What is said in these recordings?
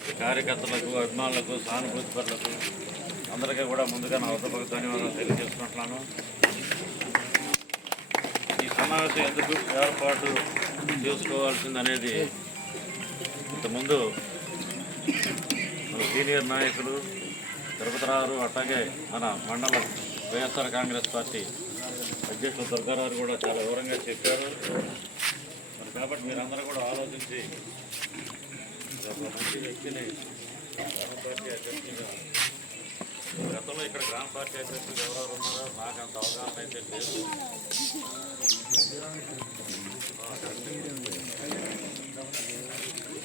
కార్యకర్తలకు, అభిమానులకు, సానుభూతి పరులకు అందరికీ కూడా ముందుగా నా ఉద్యోగ ధన్యవాదాలు తెలియజేసుకుంటున్నాను. ఈ సమావేశం ఎందుకు ఏర్పాటు చేసుకోవాల్సిందనేది ఇంతకుముందు మన సీనియర్ నాయకులు తిరుపతిరావు, అట్లాగే మన మండల వైఎస్ఆర్ కాంగ్రెస్ పార్టీ అధ్యక్షులు దుర్గారావు కూడా చాలా వివరంగా చెప్పారు. మరి కాబట్టి మీరందరూ కూడా ఆలోచించి మంచి వ్యక్తిని గ్రామ పార్టీ అధ్యక్షులుగా, గతంలో ఇక్కడ గ్రామ పార్టీ అధ్యక్షులు ఎవరెవరు ఉన్నారో నాకు అంత అవగాహన అయితే లేదు.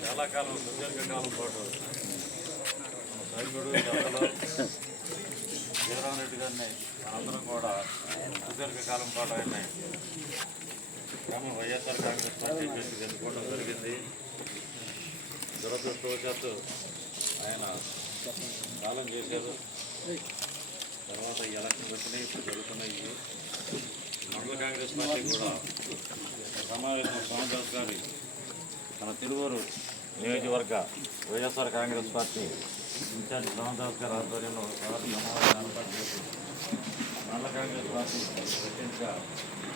చాలా కాలం, సుదీర్ఘకాలం పాటు సైకుడు గతంలో జగన్మోహన్ రెడ్డి గారిని మనందరం కూడా సుదీర్ఘకాలం పాటు ఆయన గ్రామ వైఎస్ఆర్ కాంగ్రెస్ పార్టీ అధ్యక్షుడిగా ఎన్నుకోవడం జరిగింది. దురదృష్టవశాత్తు ఆయన కాలం చేశారు. తర్వాత ఈ ఎలక్షన్ వచ్చినాయి, ఇప్పుడు జరుగుతున్నాయి. మండల కాంగ్రెస్ పార్టీ కూడా సమావేశం సోమదాస్ గారి మన తిరువూరు నియోజకవర్గ వైఎస్ఆర్ కాంగ్రెస్ పార్టీ ఇన్ఛార్జ్ సోమదాస్ గారి ఆధ్వర్యంలో సమావేశం ఏర్పాటు చేసి మండల కాంగ్రెస్ పార్టీ ప్రెసిడెంట్గా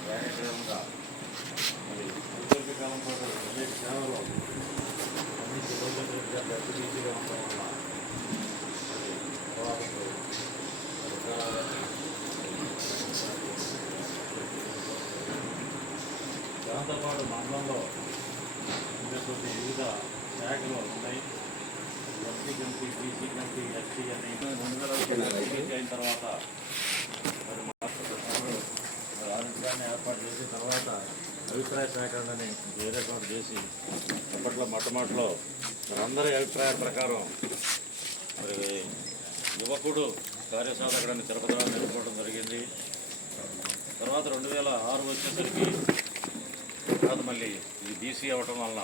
వ్యాఖ్యానంగా మరి సుదీర్ఘకాలం పాటు అనేక సేవలు డెప్యూటీగా ఉండడం వల్ల దాంతోపాటు మండలంలో ఉండేటువంటి వివిధ శాఖలు ఉన్నాయి. SC committee, BC committee, ST అని 2000 అయిన తర్వాత మరి ఆదిత్యాన్ని ఏర్పాటు చేసిన తర్వాత అభిప్రాయ సేకరణని వేరే చోట చేసి అప్పట్లో మొట్టమొదటిలో మనందరి అభిప్రాయాల ప్రకారం మరి యువకుడు కార్యసాధకుడని తిరుపతిరావు నిలుపుకోవడం జరిగింది. తర్వాత 2006 వచ్చేసరికి తర్వాత మళ్ళీ ఈ బీసీ అవ్వటం వలన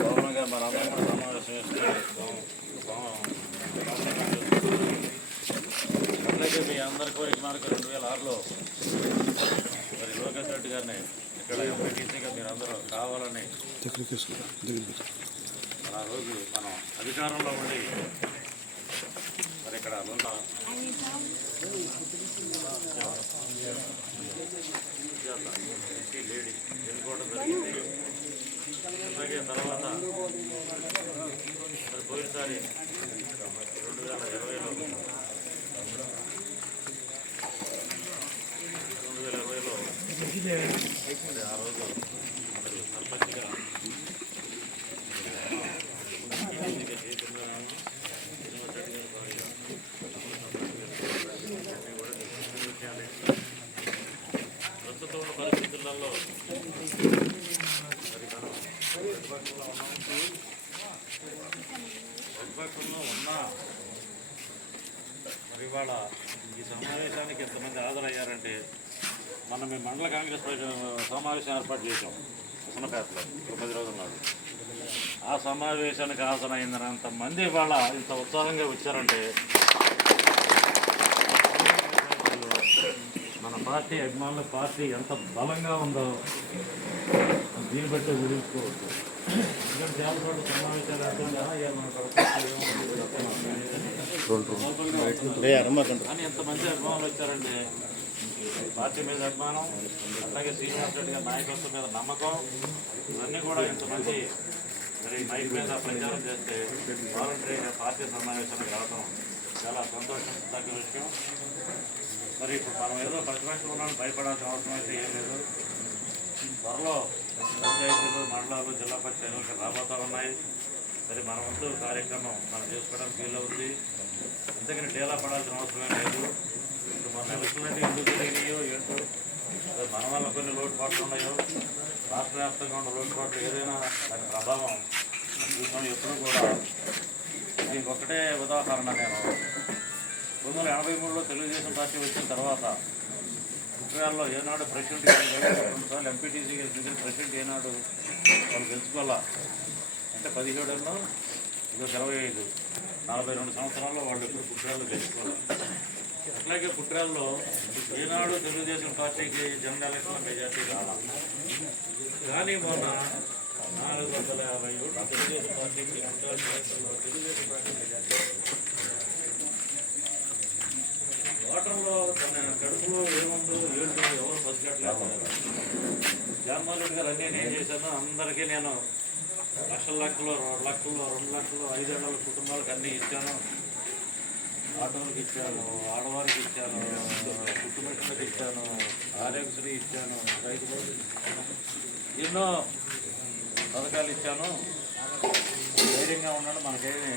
గౌరవంగా మనందరం కూడా సమావేశం చేసుకుని అట్లాగే మీ అందరి కోరిక మేరకు 2006లో మరి లోకేష్ రెడ్డి గారిని ఇక్కడ ఎంపీటీసీగా మీరందరూ కావాలని ఆ రోజు మనం అధికారంలో ఉండి మరి ఇక్కడ లేడీ ఎన్నుకోవడం జరిగింది. అలాగే తర్వాత మరి పోయినసారి 2020లో ఆ రోజు సర్పంచ్గా ప్రస్తుతం ఉన్న పరిస్థితులలో మరి మనం ప్రతిపక్షంలో ఉన్నా మరి ఇవాళ ఈ సమావేశానికి ఎంతమంది హాజరయ్యారంటే మనం మేము మండల కాంగ్రెస్ సమావేశం ఏర్పాటు చేసాం కృష్ణపేటలో 10 రోజుల నాడు. ఆ సమావేశానికి హాజరైనంత మంది ఇవాళ ఇంత ఉత్సాహంగా వచ్చారంటే మన పార్టీ అభిమానుల పార్టీ ఎంత బలంగా ఉందో దీన్ని బట్టి ఊహించుకోవచ్చు. ఎందుకంటే దేవతోటి సమావేశాలు కానీ ఎంతమంది అభిమానులు వచ్చారంటే పార్టీ మీద అభిమానం, అలాగే శ్రీనివాస్ రెడ్డి గారి నాయకత్వం మీద నమ్మకం, ఇవన్నీ కూడా ఎంతమంది మరి మైక్ మీద ప్రచారం చేస్తే వాలంటరీగా పార్టీ సమావేశానికి రావడం చాలా సంతోషించదగ్గ విషయం. మరి ఇప్పుడు మనం ఏదో ప్రతిపక్షంలో ఉన్నామని భయపడాల్సిన అవసరం అయితే ఏం లేదు. త్వరలో పంచాయతీలు, మండలాలు, జిల్లా పరిషత్ ఎన్నికలు రాబోతూ ఉన్నాయి. మరి మన వంతు కార్యక్రమం మనం చేసుకోవడానికి వీలవుతుంది. అందుకని డేలా పడాల్సిన అవసరమే లేదు. ఇప్పుడు మన ఎలక్షన్ అంటే ఎందుకు జరిగినాయో ఏంటో, మన వల్ల కొన్ని లోటుపాట్లు ఉన్నాయో, రాష్ట్ర వ్యాప్తంగా ఉన్న లోటుపాట్లు ఏదైనా దాని ప్రభావం చూసాం. ఎప్పుడు కూడా దీనికి ఒక్కటే ఉదాహరణ, నేను 1983లో తెలుగుదేశం పార్టీ వచ్చిన తర్వాత కుట్రాల్లో ఏనాడు ప్రెసిడెంట్ 2 సార్లు ఎంపీటీసీ గెలిచింది. ప్రెసిడెంట్ ఏనాడు వాళ్ళు గెలుచుకోవాలా అంటే 17 ఏళ్ళలో, ఇదో 25, 42 సంవత్సరాల్లో వాళ్ళు ఇప్పుడు కుట్రాల్లో గెలుచుకోవాలి. అట్లాగే కుట్రాల్లో ఏనాడు తెలుగుదేశం పార్టీకి జనరల్ ఎలక్షన్ మెజార్టీ రావాలి. కానీ మొన్న 450 తెలుగుదేశం పార్టీకి ఓటర్లో తన కడుపులో ఏముందో ఏంటో ఎవరు పసిగట్లేదు. జగన్మోహన్ రెడ్డి గారు అన్నీ నేను చేశాను. అందరికీ నేను లక్షలు 2 లక్షలు 5 కుటుంబాలకు అన్నీ ఇచ్చాను. ఆటోలకు ఇచ్చాను, ఆడవారికి ఇచ్చాను, కుటుంబాలకు ఇచ్చాను, ఆరోగ్యశ్రీ ఇచ్చాను, రైతు బంధు ఎన్నో పథకాలు ఇచ్చాను. ధైర్యంగా ఉన్నాడు. మనకేమి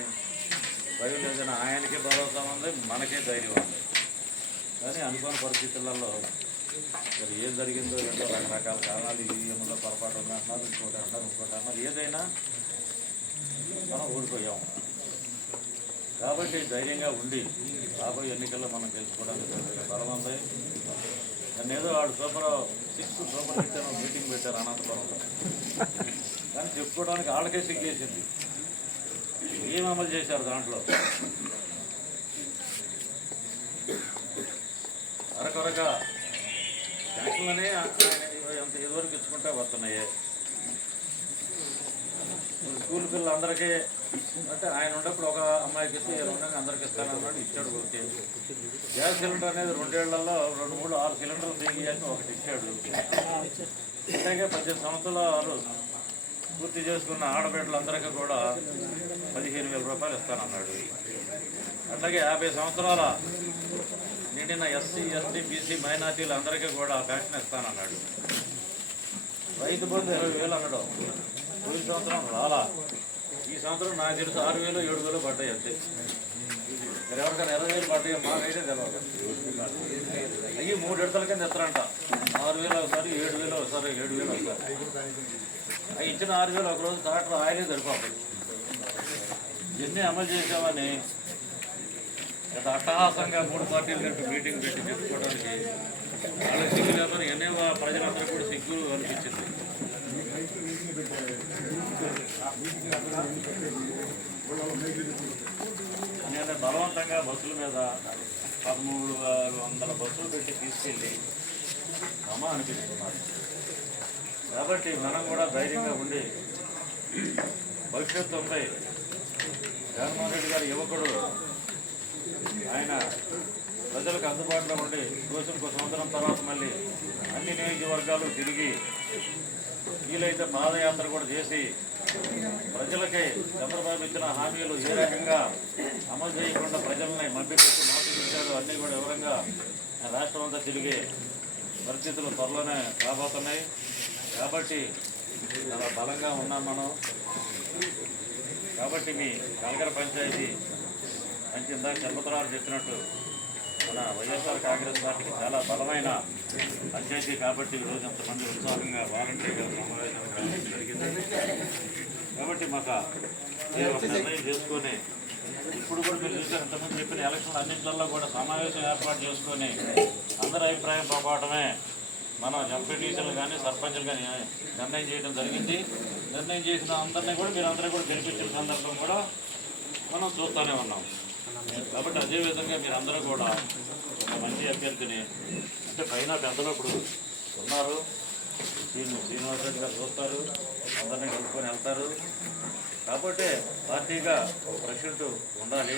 భయం లేదని ఆయనకే భరోసా ఉంది, మనకే ధైర్యం ఉంది. కానీ అనుకోని పరిస్థితులలో మరి ఏం జరిగిందో ఏంటో రకరకాల కారణాలు ఈవీఎంలో పొరపాటు ఉందంటున్నారు, ఇంకోటి అంటున్నారు. ఏదైనా మనం ఓడిపోయాం. కాబట్టి ధైర్యంగా ఉండి రాబోయే ఎన్నికల్లో మనం గెలుచుకోవడానికి బలం ఉంది. దాన్ని ఏదో వాడు సూపర్ 6 సూపర్ హిట్ మీటింగ్ పెట్టారు అనంతపురంలో. కానీ చెప్పుకోవడానికి వాళ్ళకే సిగ్గేసింది. ఏం అమలు చేశారు దాంట్లో? అరకొరగా ట్యాంకులనే అంత ఇదివరకు ఇచ్చుకుంటే వస్తున్నాయి. స్కూల్ పిల్లలందరికీ అంటే ఆయన ఉన్నప్పుడు ఒక అమ్మాయికి ఇస్తే ఉండగా అందరికి ఇస్తానన్నాడు, ఇచ్చాడు. ఓకే. గ్యాస్ సిలిండర్ అనేది 2 ఏళ్లలో 2, 3, 6 సిలిండర్లు దిగి ఒకటి ఇచ్చాడు. అలాగే 18 సంవత్సరాలు పూర్తి చేసుకున్న ఆడబిడ్డలందరికీ కూడా 15,000 రూపాయలు ఇస్తానన్నాడు. అట్లాగే 50 సంవత్సరాల నిండిన ఎస్సీ, ఎస్టీ, బీసీ మైనార్టీలు అందరికీ కూడా పెన్షన్ ఇస్తానన్నాడు. రైతు బంధు 20,000 అన్నాడు. పోయిన సంవత్సరం రాలా. ఈ సంవత్సరం నాకు తెలుసు 6,000, 7,000 పడ్డాయి అంతే. మరి ఎవరికైనా 20,000 పడ్డాయి మాకైతే తెలియదు. అయ్యి 3 విడతల కింద ఇస్తారంట. 6,000 ఒకసారి, 7,000 ఒకసారి, 7,000 ఒకసారి. అవి ఇచ్చిన 6,000 ఒకరోజు డాక్టర్ ఆయనే సరిపోతాయి. ఇవన్నీ అమలు చేసామని గత అట్టహాసంగా 3 పార్టీలు కలిపి మీటింగ్ పెట్టి చెప్పుకోవడానికి వాళ్ళకి సిగ్గు లేకపోతే ఎన్నో ప్రజలందరూ కూడా సిగ్గు అనిపించింది. నేను బలవంతంగా బస్సుల మీద 1300 బస్సులు పెట్టి తీసుకెళ్ళి అమ్మ అనిపిస్తున్నారు. కాబట్టి మనం కూడా ధైర్యంగా ఉండి భవిష్యత్తు ఉంది. జగన్మోహన్ రెడ్డి గారు యువకుడు, ఆయన ప్రజలకు అందుబాటులో ఉండి రోజుకు 1 సంవత్సరం తర్వాత మళ్ళీ అన్ని నియోజకవర్గాలు తిరిగి వీలైతే పాదయాత్ర కూడా చేసి ప్రజలకి చంద్రబాబు ఇచ్చిన హామీలు ఏ రకంగా అమలు చేయకుండా ప్రజల్ని మభ్యపెట్టి మోసగించాడు అన్నీ కూడా వివరంగా రాష్ట్రం అంతా తిరిగి పరిస్థితులు త్వరలోనే రాబోతున్నాయి. కాబట్టి చాలా బలంగా ఉన్నాం మనం. కాబట్టి మీ కలకర పంచాయతీ మంచి ఇందాక చంపతరావు చెప్పినట్టు మన వైఎస్ఆర్ కాంగ్రెస్ పార్టీకి చాలా బలమైన పంచాయతీ. కాబట్టి ఈరోజు అంతమంది ఉత్సాహంగా వాలంటీర్గా సమావేశం జరిగింది. కాబట్టి మాకు నిర్ణయం చేసుకొని ఇప్పుడు కూడా మీరు చూసారు, ఇంతకుముందు చెప్పిన ఎలక్షన్లు అన్నింటిలో కూడా సమావేశం ఏర్పాటు చేసుకొని అందరి అభిప్రాయం పోవటమే మనం ఎంపీటీసీలు కానీ సర్పంచులు కానీ నిర్ణయం చేయడం జరిగింది. నిర్ణయం చేసిన అందరినీ కూడా మీరు అందరూ కూడా గెలిపించిన సందర్భం కూడా మనం చూస్తూనే ఉన్నాం. కాబట్టి అదేవిధంగా మీరందరూ కూడా ఒక మంచి అభ్యర్థిని అంటే పైన పెద్దలు ఇప్పుడు ఉన్నారు, శ్రీనివాస్ రెడ్డి గారు చూస్తారు, అందరినీ కలుపుకొని వెళ్తారు. కాబట్టి పార్టీగా ఒక ప్రెసిడెంట్ ఉండాలి.